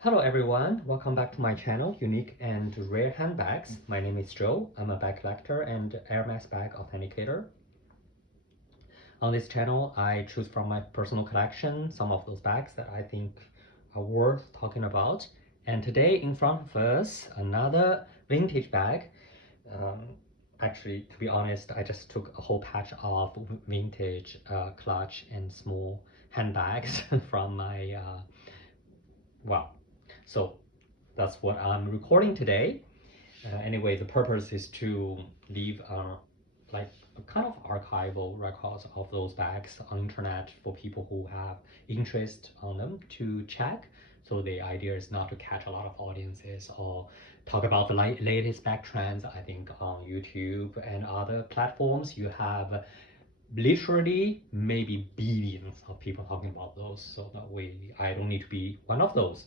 Hello everyone, welcome back to my channel, Unique and Rare Handbags. My name is Joe. I'm a bag collector and Hermes bag authenticator. On this channel, I choose from my personal collection some of those bags that I think are worth talking about. And today in front of us, another vintage bag. Actually, to be honest, I just took a whole patch of vintage clutch and small handbags from my, so that's what I'm recording today. Anyway, the purpose is to leave like a kind of archival records of those bags on internet for people who have interest on them to check. So the idea is not to catch a lot of audiences or talk about the latest bag trends. I think on YouTube and other platforms, you have literally maybe billions of people talking about those. So that I don't need to be one of those.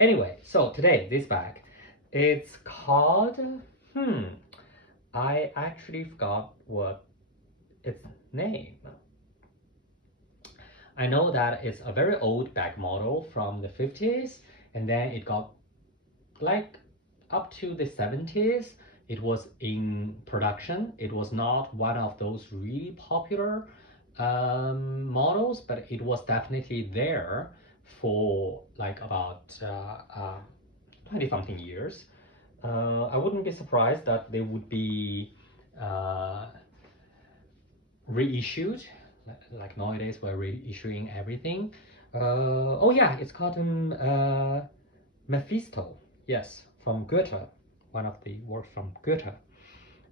Anyway, so today this bag, it's called I actually forgot what its name. I know that it's a very old bag model from the 50s, and then it got like up to the 70s. It was in production. It was not one of those really popular models, but it was definitely there for like about 20 something years. I wouldn't be surprised that they would be uh, reissued. Like nowadays, we're reissuing everything. Oh yeah, it's called Mephisto. Yes, from Goethe, one of the works from Goethe.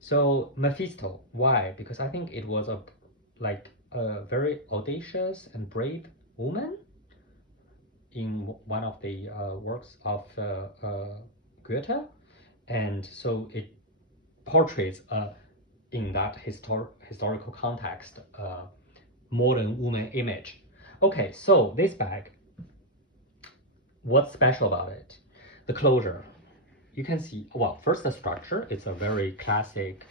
So Mephisto, why? Because I think it was a very audacious and brave woman in one of the works of Goethe, and so it portrays in that historical context modern woman image. Okay, so this bag, what's special about it? The closure. You can see, well, first the structure. It's a very classic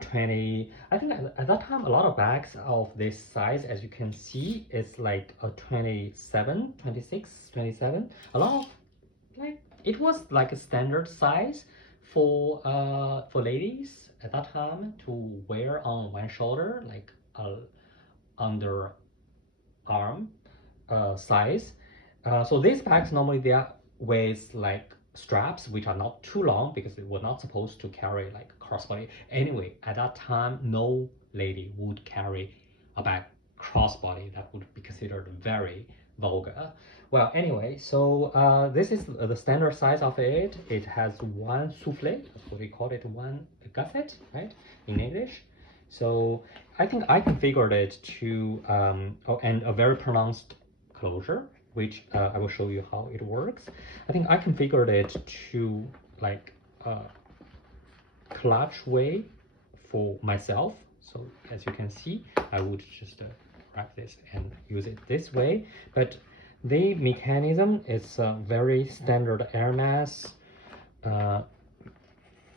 20. I think at that time a lot of bags of this size, as you can see, it's like a 27, 26, 27. A lot of like it was like a standard size for ladies at that time to wear on one shoulder, like a underarm size. So these bags normally they are with like straps which are not too long because they were not supposed to carry like crossbody. Anyway, at that time, no lady would carry a bag crossbody. That would be considered very vulgar. Well, anyway, so this is the standard size of it. It has one souffle, that's what we call it, one gusset, right, in English. So I think I configured it to, and a very pronounced closure, which I will show you how it works. I think I configured it to like clutch way for myself. So as you can see, I would just grab this and use it this way. But the mechanism is a very standard Hermes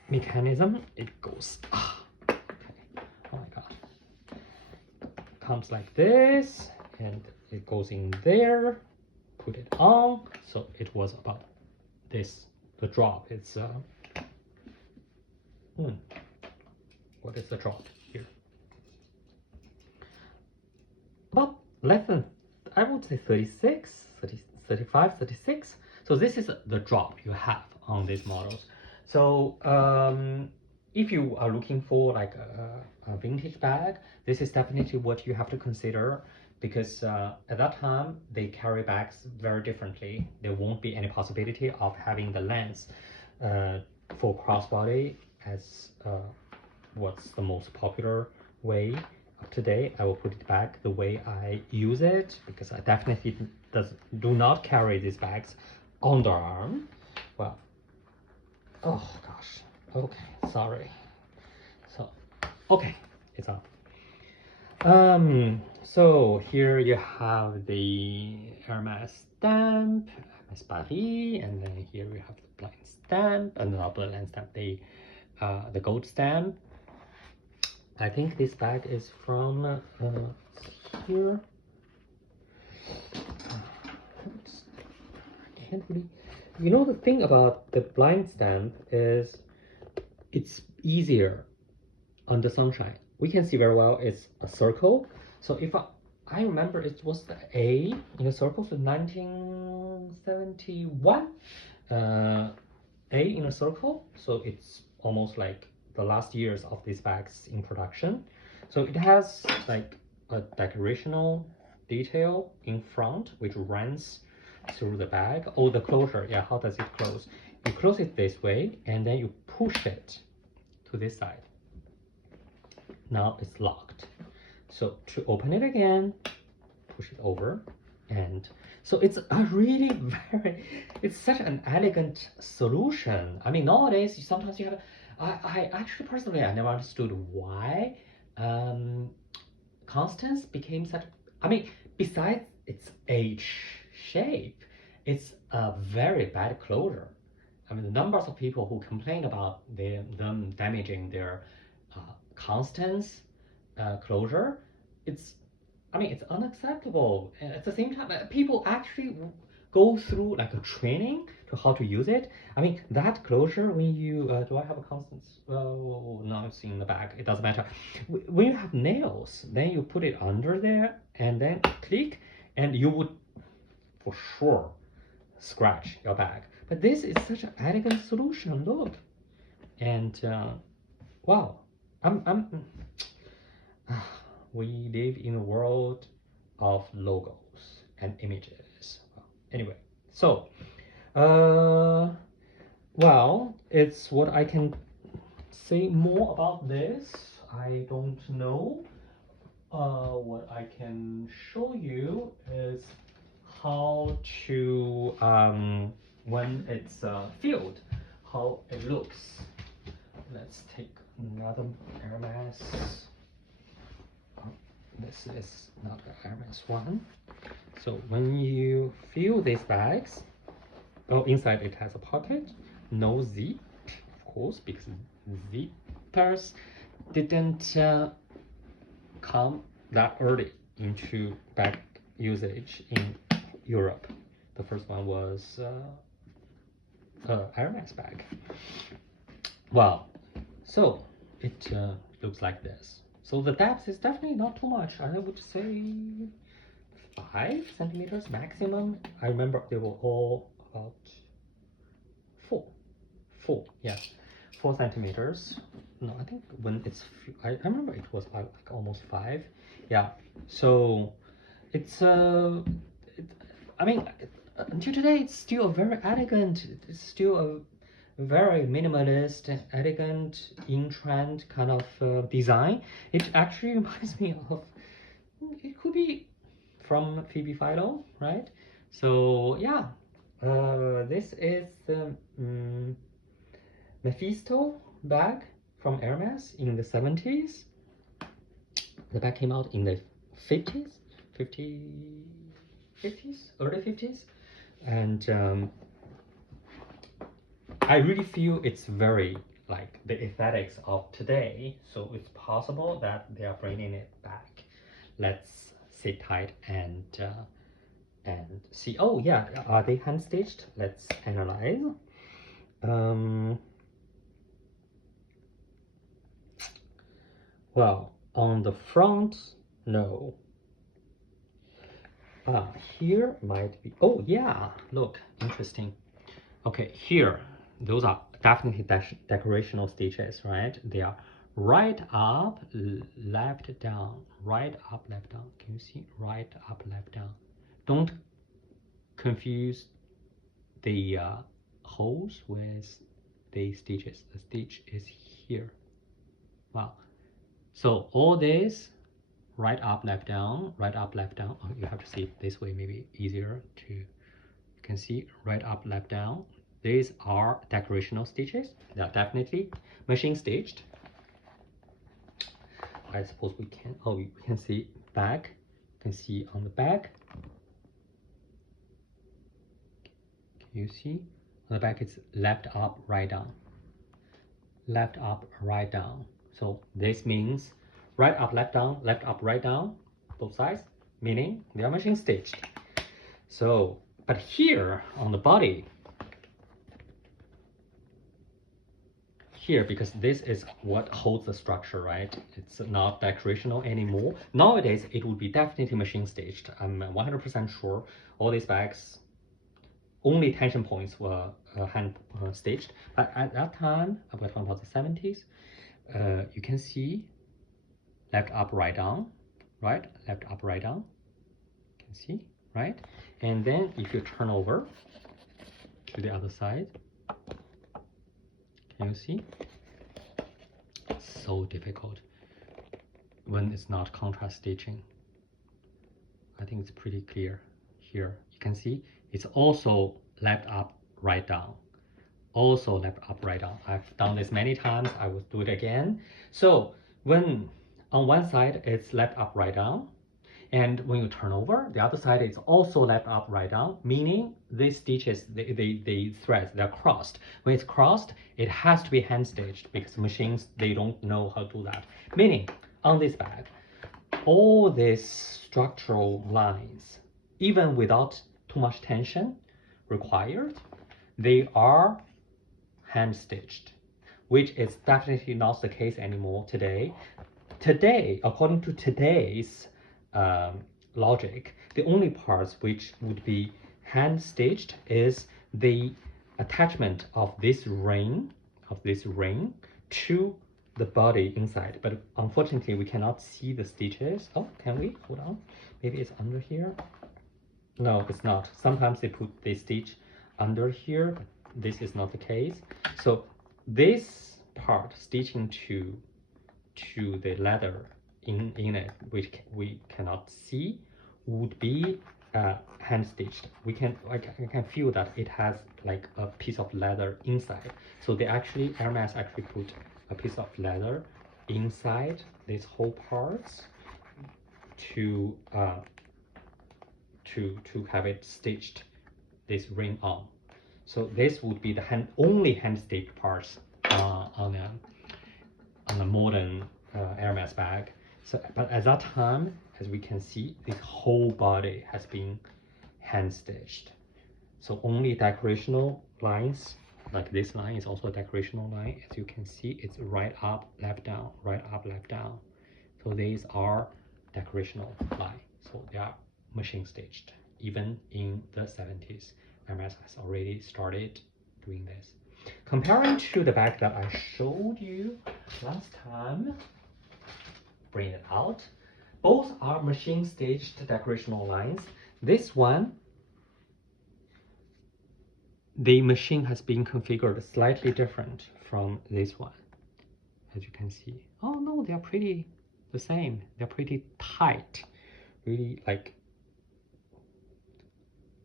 mechanism. It goes, okay. Oh my God. Comes like this, and it goes in there, put it on. So it was about this, the drop. It's what is the drop here? About less than, I would say 36, 30, 35, 36. So this is the drop you have on these models. So if you are looking for like a vintage bag, this is definitely what you have to consider, because at that time they carry bags very differently. There won't be any possibility of having the lens for crossbody as what's the most popular way of today. I will put it back the way I use it, because I definitely do not carry these bags underarm. Well, oh gosh, okay, sorry. So okay, it's on. So here you have the Hermes stamp, Hermes Paris, and then here we have the blind stamp, and not the blind stamp, the gold stamp. I think this bag is from here. can't really, you know, the thing about the blind stamp is it's easier under sunshine. We can see very well it's a circle. So if I remember it was the A in the circle, so 1971, A in a circle. So it's almost like the last years of these bags in production. So it has like a decorational detail in front which runs through the bag. Oh, the closure, yeah, how does it close? You close it this way and then you push it to this side. Now it's locked. So to open it again, push it over, and so it's a really it's such an elegant solution. I mean, nowadays sometimes you have, I actually personally I never understood why Constance became such. I mean, besides its H shape, it's a very bad closure. I mean, the numbers of people who complain about them damaging their Constance closure, it's, I mean, it's unacceptable. And at the same time, people actually go through like a training to how to use it. I mean, that closure, when you, do I have a constant? Oh, no, it's in the back. It doesn't matter. When you have nails, then you put it under there and then click, and you would for sure scratch your bag. But this is such an elegant solution. Look, and wow, I'm we live in a world of logos and images. Well, anyway, so well, it's what I can say more about this. I don't know. What I can show you is how to when it's filled, how it looks. Let's take another Hermes. This is not a Hermes one. So when you fill these bags, oh, inside it has a pocket, no zip, of course, because zippers didn't come that early into bag usage in Europe. The first one was Hermes bag. Wow, so it looks like this. So the depth is definitely not too much. I would say 5 centimeters maximum. I remember they were all about 4, yeah, 4 centimeters. No, I think when it's, I remember it was like almost 5. Yeah, so it's I mean, until today it's still a very elegant, it's still a very minimalist and elegant in-trend kind of design. It actually reminds me of, it could be from Phoebe Philo, right? So yeah, this is the Mephisto bag from Hermes in the 70s. The bag came out in the 50s, early 50s, and I really feel it's very like the aesthetics of today, so it's possible that they are bringing it back. Let's sit tight and see. Oh yeah, are they hand stitched? Let's analyze. Well, on the front, no. Here might be. Oh yeah, look, interesting. Okay, here, those are definitely decorational stitches, right? They are right up, left down, right up, left down. Can you see? Right up, left down. Don't confuse the holes with the stitches. The stitch is here. Wow. So all this, right up, left down, right up, left down. Oh, you have to see it this way, maybe easier to, you can see right up, left down. These are decorational stitches. They are definitely machine stitched. I suppose we can, oh, we can see back. You can see on the back. Can you see? On the back it's left up, right down. Left up, right down. So this means right up, left down, right down, both sides, meaning they are machine stitched. So But here on the body, here, because this is what holds the structure, right? It's not decorational anymore. Nowadays, it would be definitely machine staged. I'm 100% sure all these bags, only tension points were hand staged. But at that time, we're talking about the 70s, you can see left up, right down, right? Left up, right down. You can see, right? And then if you turn over to the other side, can you see? So difficult when it's not contrast stitching. I think it's pretty clear here. You can see it's also left up, right down. Also left up, right down. I've done this many times. I will do it again. So when on one side it's left up, right down, and when you turn over, the other side is also left up, right down, meaning these stitches, the threads, they're crossed. When it's crossed, it has to be hand stitched because machines, they don't know how to do that. Meaning, on this bag, all these structural lines, even without too much tension required, they are hand stitched, which is definitely not the case anymore today. Today, according to today's logic, the only parts which would be hand stitched is the attachment of this ring to the body inside. But unfortunately, we cannot see the stitches. Oh, can we? Hold on. Maybe it's under here. No, it's not. Sometimes they put the stitch under here, but this is not the case. So this part stitching to the leather in it, which we cannot see, would be hand stitched. I can feel that it has like a piece of leather inside. So Hermes actually put a piece of leather inside these whole parts to have it stitched, this ring on. So this would be the only hand stitched parts on a modern Hermes bag. So, but at that time, as we can see, this whole body has been hand stitched. So only decorational lines, like this line is also a decorational line. As you can see, it's right up, left down, right up, left down. So these are decorational lines. So they are machine stitched. Even in the 70s, Hermes has already started doing this. Comparing to the bag that I showed you last time, bring it out. Both are machine stitched decorational lines. This one, the machine has been configured slightly different from this one, as you can see. Oh no, they are pretty the same. They're pretty tight, really like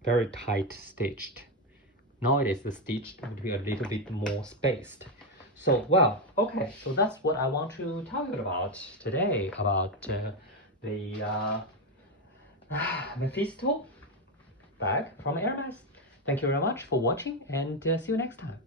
very tight stitched. Nowadays, the stitch would be a little bit more spaced. So, well, okay, so that's what I want to tell you about today, about the Mephisto bag from Hermes. Thank you very much for watching, and see you next time.